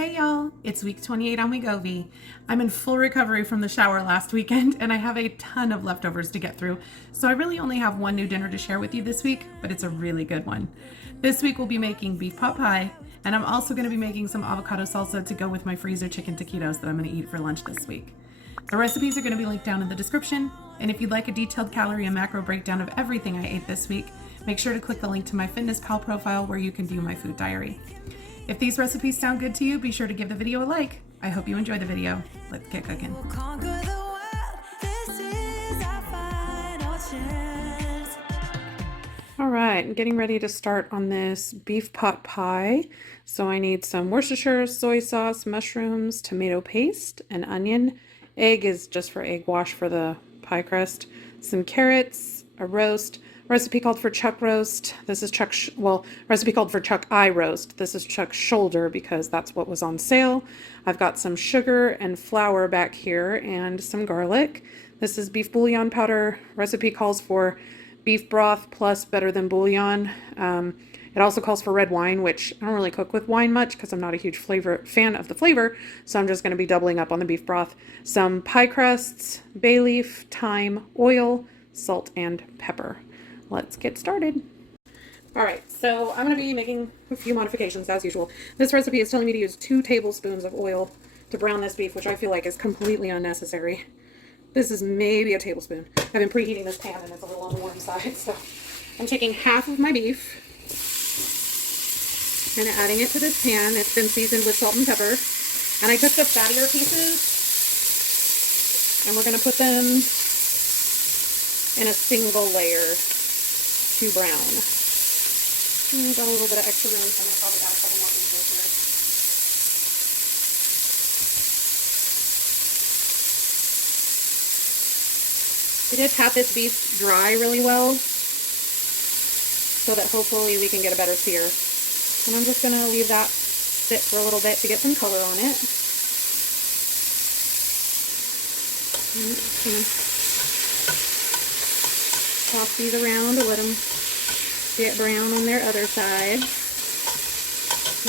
Hey y'all, it's week 28 on Wegovy. I'm in full recovery from the shower last weekend and I have a ton of leftovers to get through, so I really only have one new dinner to share with you this week, but it's a really good one. This week we'll be making beef pot pie, and I'm also going to be making some avocado salsa to go with my freezer chicken taquitos that I'm going to eat for lunch this week. The recipes are going to be linked down in the description, and if you'd like a detailed calorie and macro breakdown of everything I ate this week, make sure to click the link to my FitnessPal profile where you can view my food diary. If these recipes sound good to you, be sure to give the video a like. I hope you enjoy the video. Let's get cooking. All right, I'm getting ready to start on this beef pot pie. So I need some Worcestershire, soy sauce, mushrooms, tomato paste, an onion. Egg is just for egg wash for the pie crust. Some carrots, a roast. Recipe called for chuck roast. This is recipe called for chuck eye roast. This is chuck shoulder because that's what was on sale. I've got some sugar and flour back here and some garlic. This is beef bouillon powder. Recipe calls for beef broth plus better than bouillon. It also calls for red wine, which I don't really cook with wine much because I'm not a huge fan of the flavor. So I'm just going to be doubling up on the beef broth. Some pie crusts, bay leaf, thyme, oil, salt, and pepper. Let's get started. All right, so I'm going to be making a few modifications as usual. This recipe is telling me to use 2 tablespoons of oil to brown this beef, which I feel like is completely unnecessary. This is maybe a tablespoon. I've been preheating this pan and it's a little on the warm side, so I'm taking half of my beef and adding it to this pan. It's been seasoned with salt and pepper. And I took the fattier pieces and we're going to put them in a single layer to brown. Got a little bit of extra room, so I'm going to probably add a couple more pieces here. We did pat this beef dry really well so that hopefully we can get a better sear. And I'm just going to leave that sit for a little bit to get some color on it. Toss these around to let them get brown on their other side.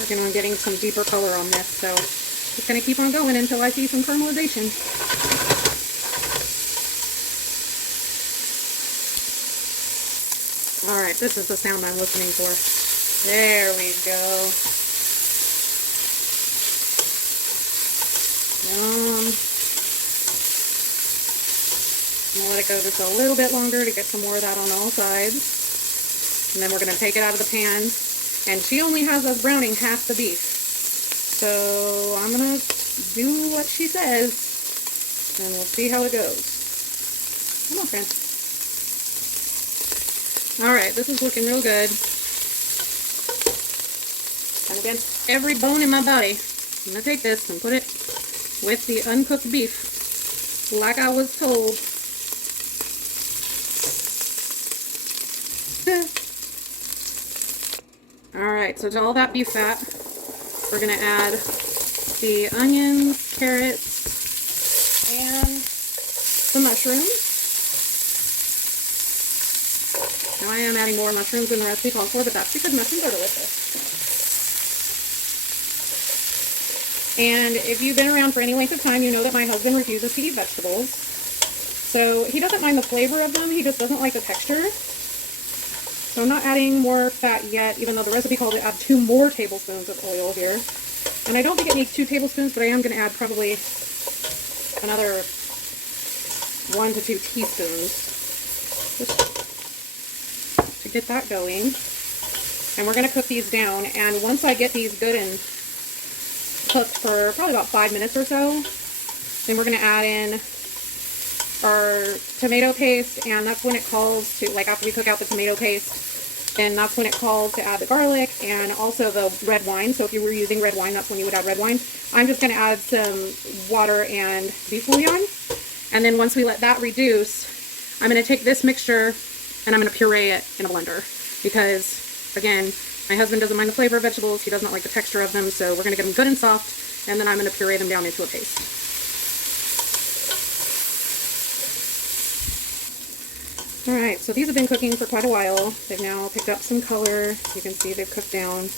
Working on getting some deeper color on this, so just going to keep on going until I see some caramelization. Alright, this is the sound I'm listening for. There we go. I'm going to let it go just a little bit longer to get some more of that on all sides. And then we're going to take it out of the pan. And she only has us browning half the beef. So I'm going to do what she says. And we'll see how it goes. Come on, friend. Alright, this is looking real good. And against every bone in my body, I'm going to take this and put it with the uncooked beef, like I was told. Alright, so to all that beef fat, we're going to add the onions, carrots, and the mushrooms. Now I am adding more mushrooms than the recipe calls for, but that's because mushrooms are delicious. And if you've been around for any length of time, you know that my husband refuses to eat vegetables. So he doesn't mind the flavor of them, he just doesn't like the texture. So I'm not adding more fat yet, even though the recipe called it add 2 more tablespoons of oil here. And I don't think it needs 2 tablespoons, but I am going to add probably another 1 to 2 teaspoons just to get that going. And we're going to cook these down. And once I get these good and cooked for probably about 5 minutes or so, then we're going to add in our tomato paste, and that's when it calls to, like after we cook out the tomato paste, then that's when it calls to add the garlic and also the red wine. So if you were using red wine, that's when you would add red wine. I'm just going to add some water and beef bouillon, and then once we let that reduce, I'm going to take this mixture and I'm going to puree it in a blender because, again, my husband doesn't mind the flavor of vegetables, he does not like the texture of them, so we're going to get them good and soft, and then I'm going to puree them down into a paste. Alright, so these have been cooking for quite a while. They've now picked up some color. You can see they've cooked down.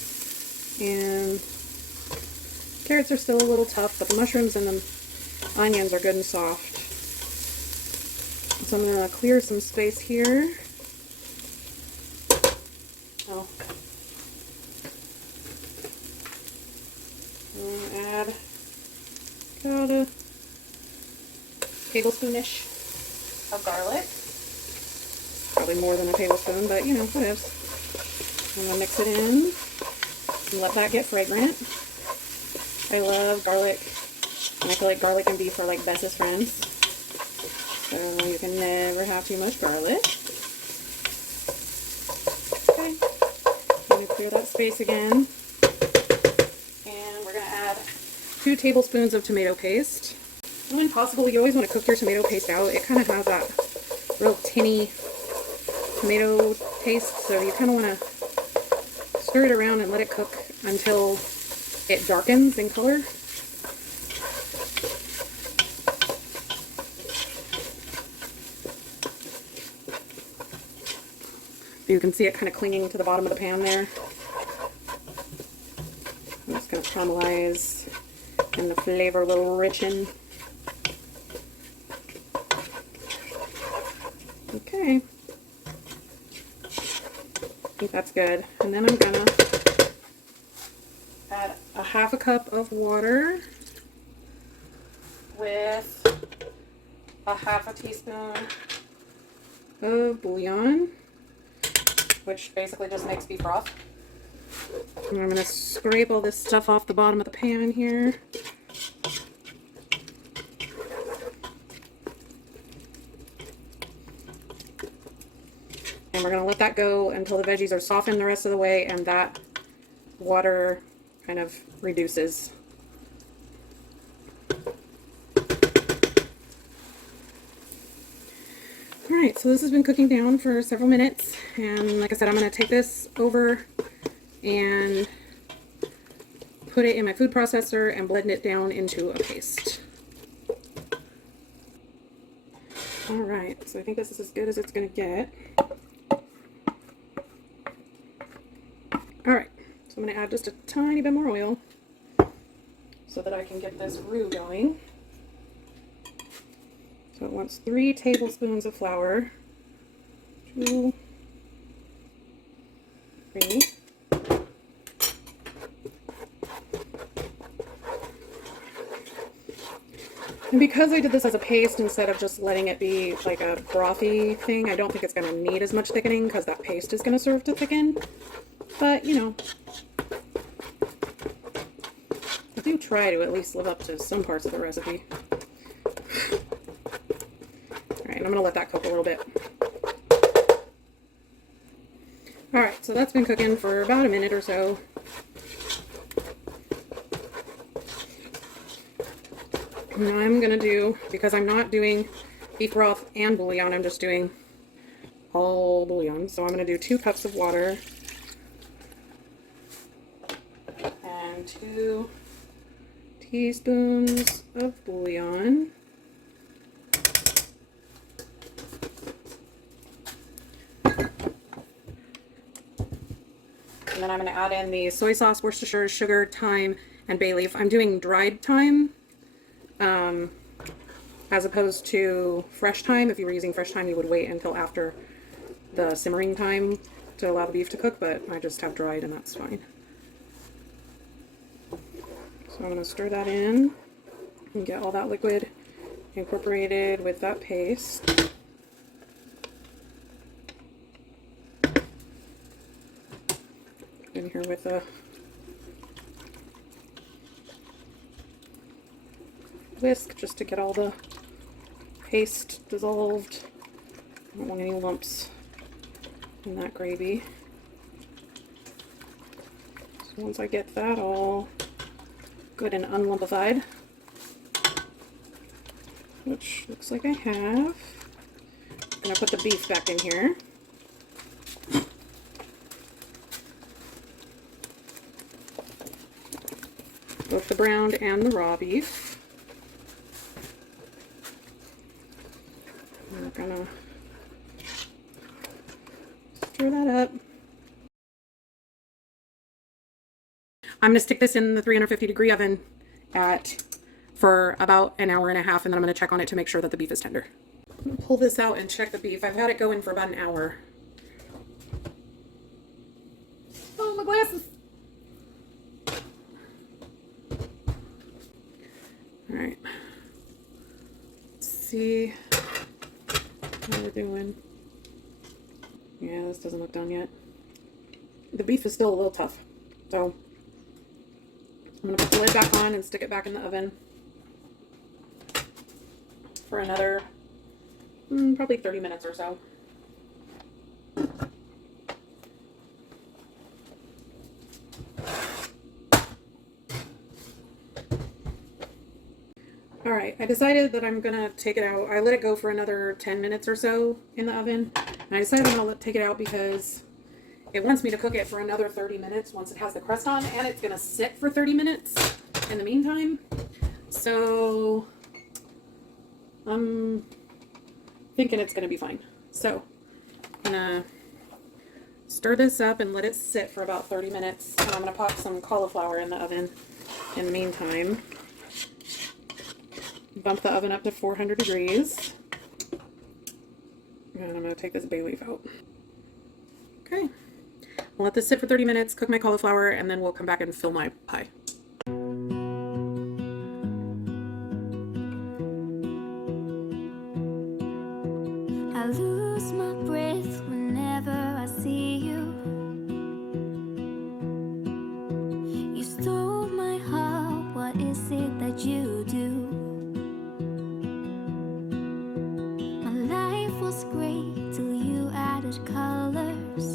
And carrots are still a little tough, but the mushrooms and the onions are good and soft. So I'm going to clear some space here. Oh. And add about a tablespoonish of garlic. Probably more than a tablespoon, but you know, whatever. I'm going to mix it in and let that get fragrant. I love garlic, and I feel like garlic and beef are like bestest friends. So you can never have too much garlic. Okay, I'm going to clear that space again. And we're going to add 2 tablespoons of tomato paste. When possible, you always want to cook your tomato paste out. It kind of has that real tinny tomato taste, so you kind of want to stir it around and let it cook until it darkens in color. You can see it kind of clinging to the bottom of the pan there. I'm just going to caramelize and the flavor will richen. Okay. I think that's good. And then I'm going to add a half a cup of water with a half a teaspoon of bouillon, which basically just makes beef broth. And I'm going to scrape all this stuff off the bottom of the pan here. And we're going to let that go until the veggies are softened the rest of the way and that water kind of reduces. Alright, so this has been cooking down for several minutes, and like I said, I'm going to take this over and put it in my food processor and blend it down into a paste. Alright, so I think this is as good as it's going to get. Alright, so I'm going to add just a tiny bit more oil so that I can get this roux going. So it wants 3 tablespoons of flour. 2, 3. And because I did this as a paste instead of just letting it be like a brothy thing, I don't think it's going to need as much thickening because that paste is going to serve to thicken. But, you know, I do try to at least live up to some parts of the recipe. Alright, I'm going to let that cook a little bit. Alright, so that's been cooking for about a minute or so. Now I'm going to do, because I'm not doing beef broth and bouillon, I'm just doing all bouillon. So I'm going to do 2 cups of water and 2 teaspoons of bouillon. And then I'm going to add in the soy sauce, Worcestershire, sugar, thyme, and bay leaf. I'm doing dried thyme as opposed to fresh thyme. If you were using fresh thyme, you would wait until after the simmering time to allow the beef to cook, but I just have dried and that's fine. So I'm going to stir that in and get all that liquid incorporated with that paste. In here with a whisk just to get all the paste dissolved. I don't want any lumps in that gravy. So once I get that all good and unlumpified, which looks like I have, I'm going to put the beef back in here. Both the browned and the raw beef. We're gonna stir that up. I'm gonna stick this in the 350-degree oven for about an hour and a half, and then I'm going to check on it to make sure that the beef is tender. I'm going to pull this out and check the beef. I've had it going for about an hour. Oh, my glasses. All right. Let's see how we're doing. Yeah, this doesn't look done yet. The beef is still a little tough, so I'm going to put the lid back on and stick it back in the oven for another probably 30 minutes or so. All right, I decided that I'm gonna take it out. I let it go for another 10 minutes or so in the oven, and I decided I'm gonna take it out because it wants me to cook it for another 30 minutes once it has the crust on, and it's gonna sit for 30 minutes in the meantime. So I'm thinking it's gonna be fine. So I'm gonna stir this up and let it sit for about 30 minutes. And I'm gonna pop some cauliflower in the oven in the meantime. Bump the oven up to 400 degrees. And I'm going to take this bay leaf out. Okay. I'll let this sit for 30 minutes, cook my cauliflower, and then we'll come back and fill my pie. I lose my breath whenever I see you. You stole my heart, what is it that you do? Great till you added colors.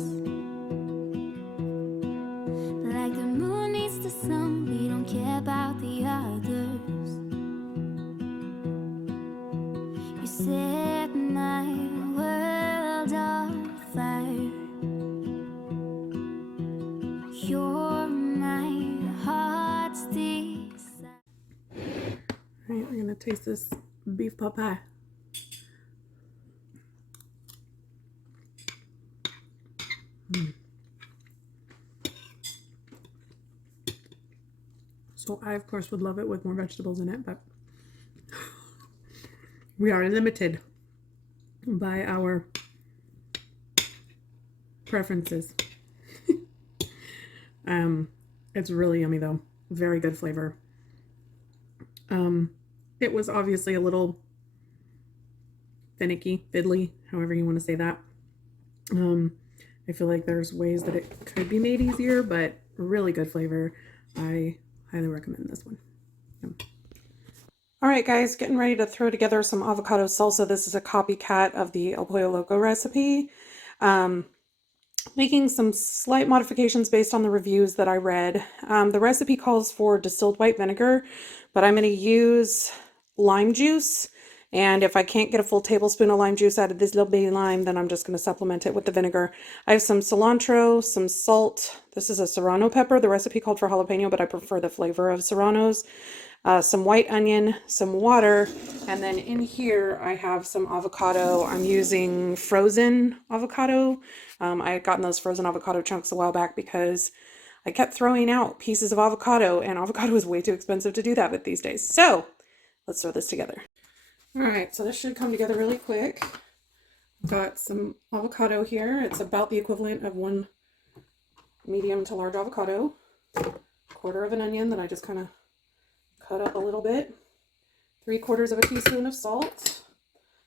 Like the moon needs the sun, we don't care about the others. You set my world on fire. You're my heart's desire. Alright, we're gonna taste this beef pot pie. So I, of course, would love it with more vegetables in it, but we are limited by our preferences. It's really yummy, though. Very good flavor. It was obviously a little finicky, fiddly, however you want to say that. I feel like there's ways that it could be made easier, but really good flavor. I highly recommend this one. All right, guys, getting ready to throw together some avocado salsa. This is a copycat of the El Pollo Loco recipe. Making some slight modifications based on the reviews that I read. The recipe calls for distilled white vinegar, but I'm going to use lime juice. And if I can't get a full tablespoon of lime juice out of this little baby lime, then I'm just going to supplement it with the vinegar. I have some cilantro, some salt. This is a serrano pepper. The recipe called for jalapeno, but I prefer the flavor of serranos. Some white onion, some water, and then in here I have some avocado. I'm using frozen avocado. I had gotten those frozen avocado chunks a while back because I kept throwing out pieces of avocado, and avocado is way too expensive to do that with these days. So let's throw this together. All right, so this should come together really quick. I've got some avocado here. It's about the equivalent of one medium to large avocado. Quarter of an onion that I just kind of cut up a little bit. 3/4 of a teaspoon of salt.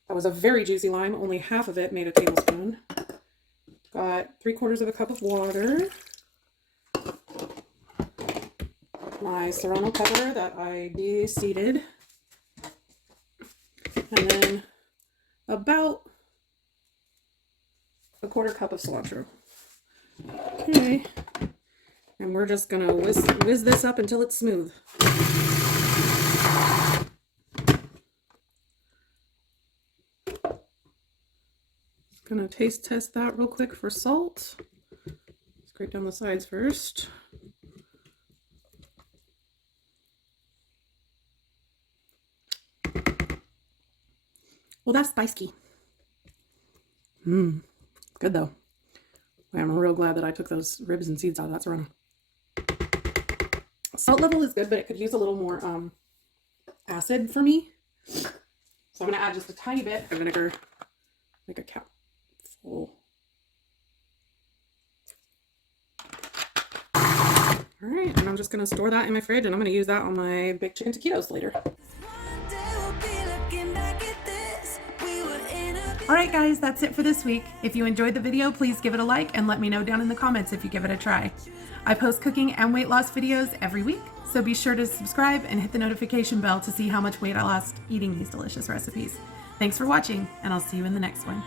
That was a very juicy lime. Only half of it made a tablespoon. Got 3/4 of a cup of water. My serrano pepper that I de-seeded. And then about a 1/4 cup of cilantro. Okay. And we're just gonna whiz this up until it's smooth. Just gonna taste test that real quick for salt. Scrape down the sides first. Well, that's spicy. Good though. I'm real glad that I took those ribs and seeds out of that serrano. Salt level is good, but it could use a little more acid for me. So I'm going to add just a tiny bit of vinegar, like a capful. All right, and I'm just going to store that in my fridge, and I'm going to use that on my big chicken taquitos later. Alright guys, that's it for this week. If you enjoyed the video, please give it a like and let me know down in the comments if you give it a try. I post cooking and weight loss videos every week, so be sure to subscribe and hit the notification bell to see how much weight I lost eating these delicious recipes. Thanks for watching, and I'll see you in the next one.